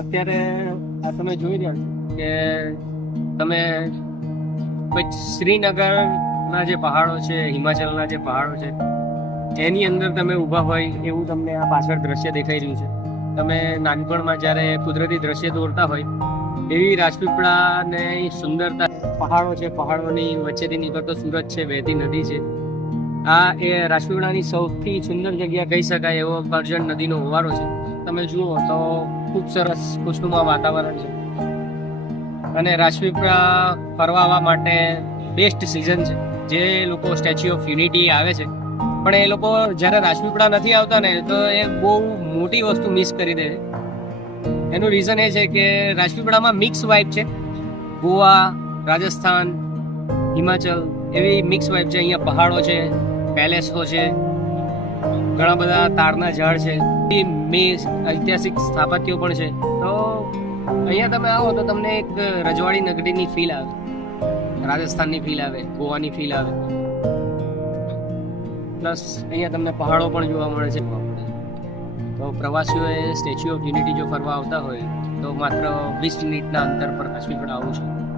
અત્યારે આ તમે જોઈ રહ્યા છો કે તમે શ્રીનગરના જે પહાડો છે, હિમાચલના જે પહાડો છે, એની અંદર તમે ઊભા હોય એવું તમને આ પાછળ દ્રશ્ય દેખાઈ રહ્યું છે. તમે નાનપણમાં જ્યારે કુદરતી દ્રશ્ય દોરતા હોય એવી રાજપીપળાની સુંદરતા, પહાડો છે, પહાડોની વચ્ચેથી નીકળતો સુરત છે, વહેતી નદી છે. આ એ રાજપીપળાની સૌથી સુંદર જગ્યા કહી શકાય એવો કરજણ નદીનો હોવારો છે. તમે જુઓ તો ખૂબ સરસ ખુશનુમા વાતાવરણ છે અને રાજપીપળા ફરવા આવવા માટે બેસ્ટ સિઝન છે. જે લોકો સ્ટેચ્યુ ઓફ યુનિટી આવે છે, પણ એ લોકો જ્યારે રાજપીપળા નથી આવતા ને તો એ બહુ મોટી વસ્તુ મિસ કરી દે છે. એનું રીઝન એ છે કે રાજપીપળામાં મિક્સ વાઇબ છે. ગોવા, રાજસ્થાન, હિમાચલ એવી મિક્સ વાઇબ છે. અહીંયા પહાડો છે, પેલેસો છે, ઘણા બધા તારના ઝાડ છે, ઐતિહાસિક સ્થાપત્યો પણ છે. તો અહીંયા તમે આવો તો તમને એક રજવાડી નગરીની ફીલ આવે, રાજસ્થાનની ફીલ આવે, ગોવાની ફીલ આવે. પ્લસ અહીંયા તમને પહાડો પણ જોવા મળે છે. તો પ્રવાસીઓએ સ્ટેચ્યુ ઓફ યુનિટી જો ફરવા આવતા હોય તો માત્ર 20 મિનિટના અંતર પર રાજપીપળા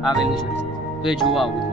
આવેલું છે, તો એ જોવા આવું.